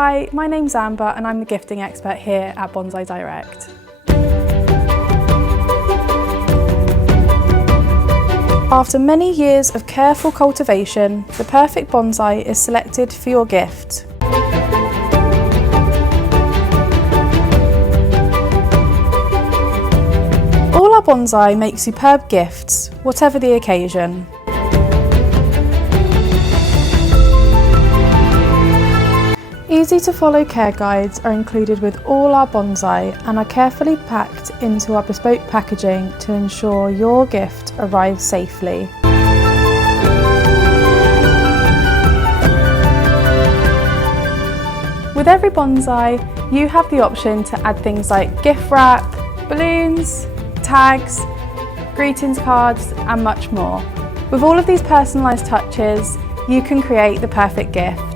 Hi, my name's Amber and I'm the gifting expert here at Bonsai Direct. After many years of careful cultivation, the perfect bonsai is selected for your gift. All our bonsai make superb gifts, whatever the occasion. Easy to follow care guides are included with all our bonsai and are carefully packed into our bespoke packaging to ensure your gift arrives safely. With every bonsai, you have the option to add things like gift wrap, balloons, tags, greetings cards and much more. With all of these personalised touches, you can create the perfect gift.